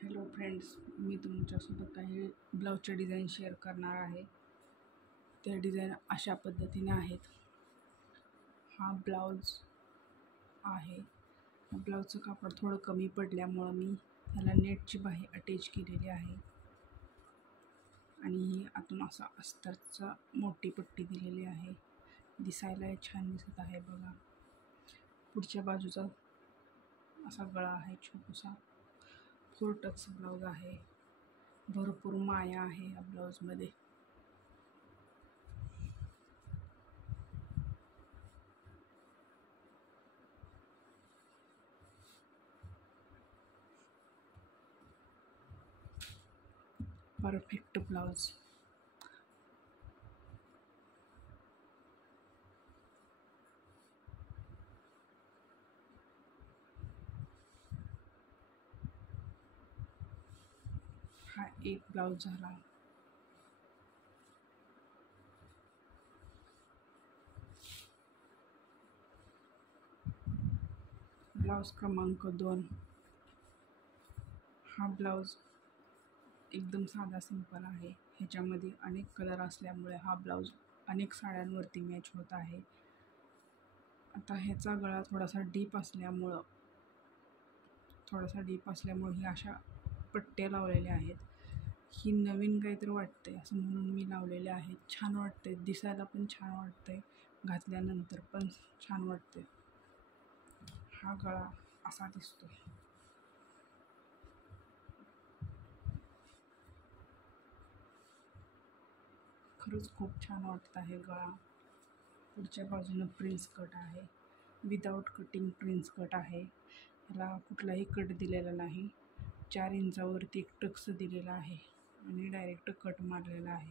Hello friends, मी तुमच्यासोबत काही ब्लाऊजचे design share करणार आहे. त्या डिझाईन अशा पद्धतीने आहेत. हा ब्लाऊज आहे. ब्लाऊजचं कापड थोडं कमी पडल्यामुळं मी ह्याला नेटची बाही अटॅच केलेली आहे आणि ही आतून असा अस्तरचा मोठी पट्टी दिलेली आहे. दिसायला छान दिसत आहे बघा. पुढच्या बाजूचा असा गळा आहे छोटासा. फुल टक्स ब्लाऊज आहे. भरपूर माया आहे या ब्लाऊजमध्ये. Perfect blouse. हा एक ब्लाऊज झाला. ब्लाऊज क्रमांक 2. हा ब्लाऊज एकदम साधा सिंपल आहे. ह्याच्यामध्ये अनेक कलर असल्यामुळे हा ब्लाऊज अनेक साड्यांवरती मॅच होत आहे. आता ह्याचा गळा थोडासा डीप असल्यामुळं ही अशा पट्ट्या लावलेल्या आहेत. ही नवीन काहीतरी वाटतंय असं म्हणून मी लावलेले आहेत. छान वाटतंय, दिसायला पण छान वाटतंय, घातल्यानंतर पण छान वाटतंय. हा गळा असा दिसतोय. खरंच खूप छान वाटत आहे गळा. पुढच्या बाजूनं प्रिन्स कट आहे. विदाऊट कटिंग प्रिन्स कट आहे. ह्याला कुठलाही कट दिलेला नाही. 4 इंचावरती एक टक्स दिलेला आहे आणि डायरेक्ट कट मारलेला आहे.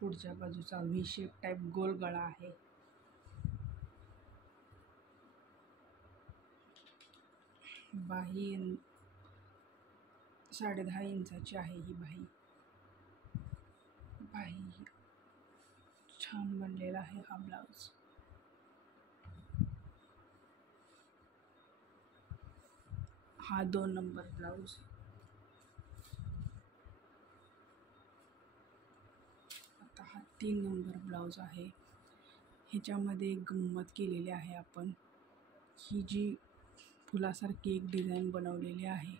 पुढच्या बाजूचा व्ही शेप टाईप गोल गळा आहे. बाही 10.5 इंचाची आहे ही बाही. छान बनलेला आहे हा ब्लाऊज. हा 2 नंबर ब्लाऊज. आता हा 3 नंबर ब्लाऊज आहे. ह्याच्यामध्ये एक गंमत केलेली आहे आपण. ही जी फुलासारखी एक डिझाईन बनवलेली आहे.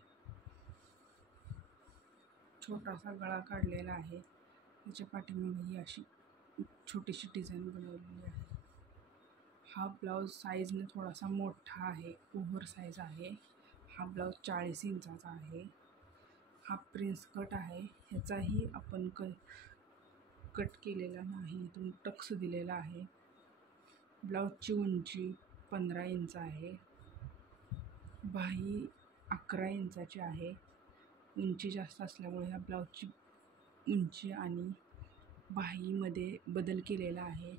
छोटासा गळा काढलेला आहे. त्याच्या पाठीमागे ही अशी छोटीशी डिझाईन बनवलेली आहे. हा ब्लाऊज साईजने थोडासा मोठा आहे, ओव्हर साईज आहे. हा ब्लाऊज 40 इंचाचा आहे. हा प्रिन्स कट आहे. ह्याचाही आपण कट केलेला नाही, इथून टक्स दिलेला आहे. ब्लाऊजची उंची 15 इंच आहे. बाही 11 इंचाची आहे. उंची जास्त असल्यामुळे ह्या ब्लाऊजची उंची आणि बाहीमध्ये बदल केलेला आहे.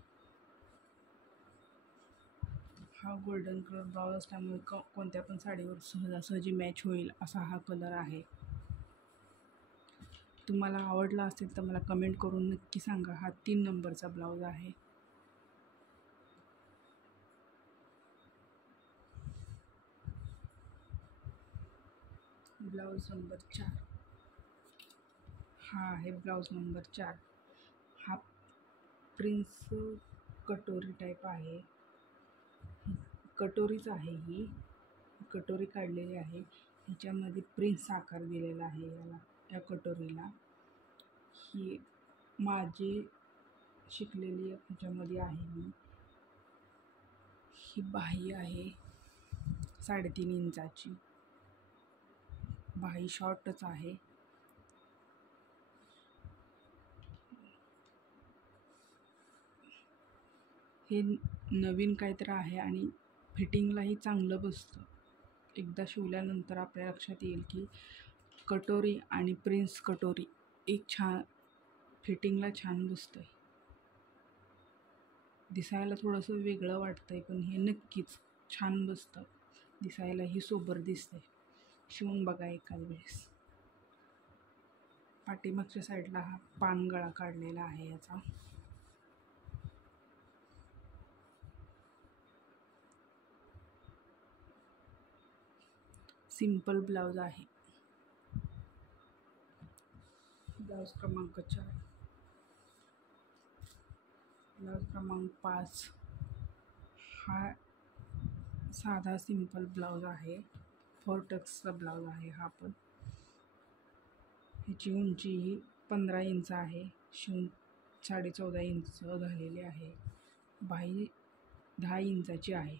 हा गोल्डन कलर ब्लाऊज असल्यामुळे कोणत्या पण साडीवर सहजासहजी मॅच होईल असा हा कलर आहे. तुम्हाला आवडला असेल तर मला कमेंट करून नक्की सांगा. हा 3 नंबरचा ब्लाऊज आहे. Blouse number 4. हा आहे ब्लाऊज नंबर 4. हा प्रिन्स कटोरी टाईप आहे. कटोरीच आहे ही. कटोरी काढलेली आहे. ह्याच्यामध्ये प्रिन्स आकार दिलेला आहे या कटोरीला. ही माझी शिकलेली ह्याच्यामध्ये आहे मी. ही बाही आहे 3.5 इंचाची. बाही शॉर्टच आहे. हे नवीन काहीतरी आहे आणि फिटिंगलाही चांगलं बसतं. एकदा शिवल्यानंतर आपल्या लक्षात येईल की कटोरी आणि प्रिन्स कटोरी एक छान फिटिंगला छान बसतंय. दिसायला थोडंसं वेगळं वाटतंय पण हे नक्कीच छान बसतं. दिसायलाही सोबर दिसतंय. शिवून बघा एखाद वेळेस. पाठीमागच्या साईडला हा पानगळा काढलेला आहे याचा. सिंपल ब्लाऊज आहे. ब्लाऊज क्रमांक 4. ब्लाऊज क्रमांक 5 हा साधा सिंपल ब्लाऊज आहे. 4 टक्सचा ब्लाऊज आहे हा पण. ह्याची उंची ही 15 इंच आहे. शिवून 14.5 इंच झालेली आहे. बाही 10 इंचाची आहे.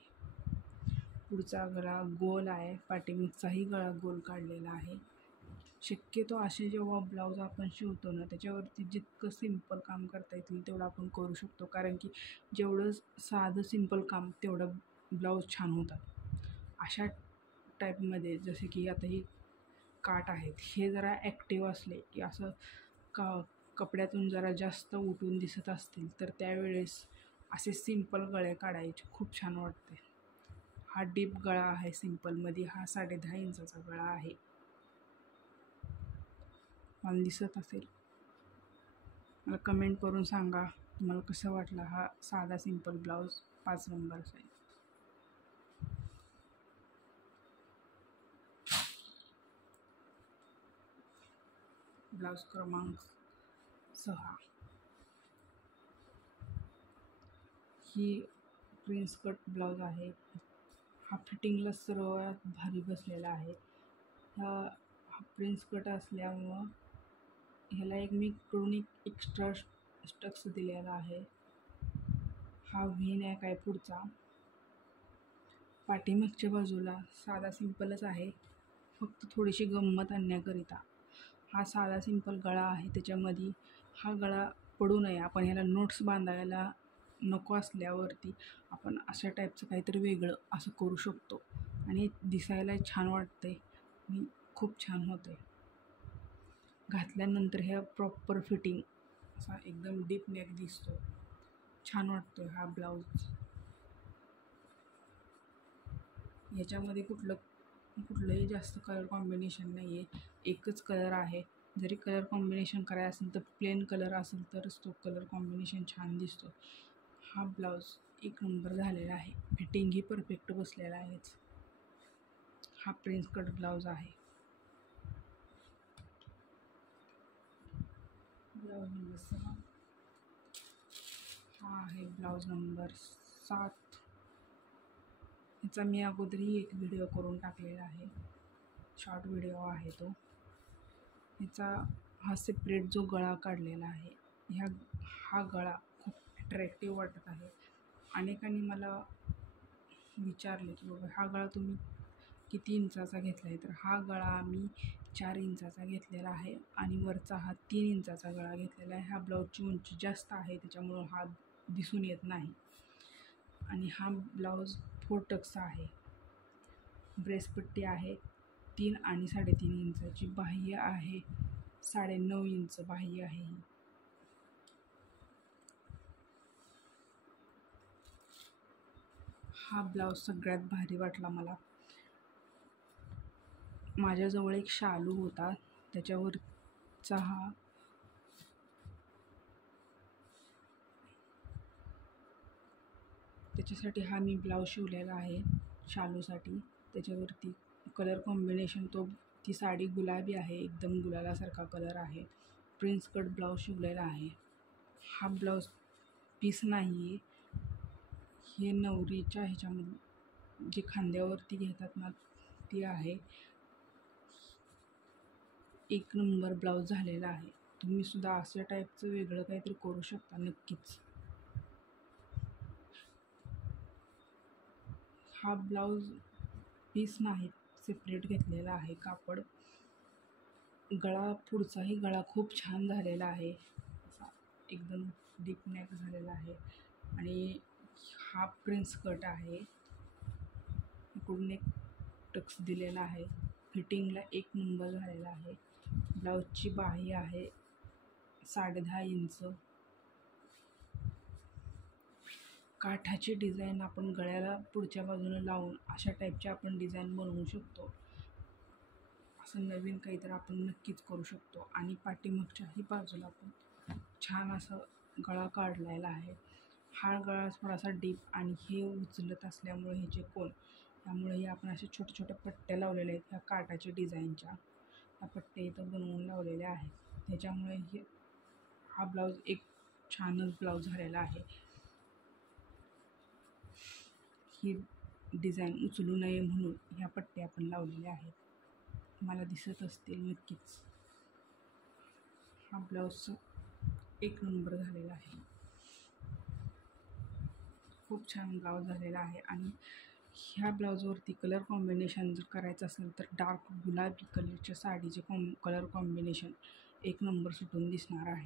पुढचा गळा गोल आहे. पाठीमागचाही गळा गोल काढलेला आहे. शक्यतो असे जेव्हा ब्लाऊज आपण शिवतो ना, त्याच्यावरती जितकं सिंपल काम करता येतील तेवढं आपण करू शकतो. कारण की जेवढं साधं सिंपल काम तेवढं ब्लाऊज छान होतात. अशा टाईपमध्ये जसे की आता ही काठ आहेत, हे जरा ॲक्टिव्ह असले की असं कपड्यातून जरा जास्त उठून दिसत असतील तर त्यावेळेस असे सिंपल गळे काढायचे खूप छान वाटते. हा डीप गळा आहे सिंपलमध्ये. हा 10.5 इंचाचा गळा आहे. मला दिसत असेल, मला कमेंट करून सांगा तुम्हाला कसं वाटला हा साधा सिंपल ब्लाऊज 5 नंबरचा आहे. ब्लाऊज क्रमांक 6 ही प्रिन्स कट ब्लाऊज आहे. हा फिटिंगला सर्वात भारी बसलेला आहे. हा प्रिन्स कट असल्यामुळं ह्याला कडून एक एक्स्ट्रा स्टक्स दिलेला आहे. हा व्ही नेक आहे पुढचा. पाठीमागच्या बाजूला साधा सिंपलच आहे, फक्त थोडीशी गंमत आणण्याकरिता हा साधा सिंपल गळा आहे. त्याच्यामध्ये हा गळा पडू नये, आपण ह्याला नोट्स बांधायला नको असल्यावरती आपण अशा टाईपचं काहीतरी वेगळं असं करू शकतो आणि दिसायला छान वाटते आणि खूप छान होते. घातल्यानंतर ह्या प्रॉपर फिटिंग असा एकदम डीप नेक दिसतो. छान वाटतो हा ब्लाऊज. ह्याच्यामध्ये कुठलंही जास्त कलर कॉम्बिनेशन नाही आहे. एकच कलर आहे. जरी कलर कॉम्बिनेशन करायचं असेल तर प्लेन कलर असेल तरच तो कलर कॉम्बिनेशन छान दिसतो. हा ब्लाऊज 1 नंबर झालेला आहे. फिटिंगही परफेक्ट बसलेला आहेच. हा प्रिन्स कट ब्लाऊज आहे. ब्लाऊज नंबर 6 हा आहे. ब्लाऊज नंबर 7 ह्याचा मी अगोदरही एक व्हिडिओ करून टाकलेला आहे. शॉर्ट व्हिडिओ आहे तो. ह्याचा हा सेपरेट जो गळा काढलेला आहे, हा गळा खूप अट्रॅक्टिव्ह वाटत आहे. अनेकांनी मला विचारले की बाबा हा गळा तुम्ही किती इंचाचा घेतला आहे, तर हा गळा आम्ही 4 इंचाचा घेतलेला आहे आणि वरचा हा 3 इंचाचा गळा घेतलेला आहे. ह्या ब्लाऊजची उंची जास्त आहे त्याच्यामुळं हा दिसून येत नाही. आणि हा ब्लाऊज 4 टक्सचा आहे. ब्रेसपट्टी आहे 3 आणि 3.5 इंचाची. बाह्य आहे 9.5 इंच बाह्य आहे ही. हा ब्लाऊज सगळ्यात भारी वाटला मला. माझ्याजवळ एक शालू होता, त्याच्यावरचा त्याच्यासाठी हा मी ब्लाऊज शिवलेला आहे शालूसाठी. त्याच्यावरती कलर कॉम्बिनेशन ती साडी गुलाबी आहे, एकदम गुलालासारखा कलर आहे. प्रिन्स कट ब्लाऊज शिवलेला आहे. हा ब्लाऊज पीस नाही आहे, हे नवरीच्या ह्याच्यामध्ये जे खांद्यावरती घेतात ना ती आहे. 1 नंबर ब्लाऊज झालेला आहे. तुम्ही सुद्धा अशा टाईपचं वेगळं काहीतरी करू शकता नक्कीच. हा ब्लाऊज पीस नाही, सेपरेट घेतलेला आहे कापड. पुढचाही गळा खूप छान झालेला आहे. असा एकदम डीप नेक झालेला आहे आणि हा प्रिन्स कट आहे. इकडून एक टक्स दिलेला आहे. फिटिंगला 1 नंबर झालेला आहे. ब्लाऊजची बाही आहे 10.5 इंच. काठाची डिझाईन आपण गळ्याला पुढच्या बाजूने लावून अशा टाईपची आपण डिझाईन बनवू शकतो. असं नवीन काहीतरी आपण नक्कीच करू शकतो. आणि पाठीमागच्याही बाजूला पण छान असं गळा काढलेला आहे. हा गळा थोडासा डीप आणि हे उचलत असल्यामुळे ह्याचे कोन त्यामुळे आपण असे छोटे छोटे पट्ट्या लावलेल्या आहेत ह्या काटाच्या डिझाईनच्या. ह्या पट्ट्या इथं बनवून लावलेल्या आहेत. त्याच्यामुळे हा ब्लाऊज एक छानच ब्लाऊज झालेला आहे. ही डिझाईन उचलू नये म्हणून ह्या पट्ट्या आपण लावलेल्या आहेत. मला दिसत असतील नक्कीच. हा ब्लाऊज एक नंबर झालेला आहे. खूप छान ब्लाऊज झालेला आहे. आणि ह्या ब्लाऊजवरती कलर कॉम्बिनेशन जर करायचं असेल तर डार्क गुलाबी कलरच्या साडीचे कलर कॉम्बिनेशन एक नंबर सुटून दिसणार आहे.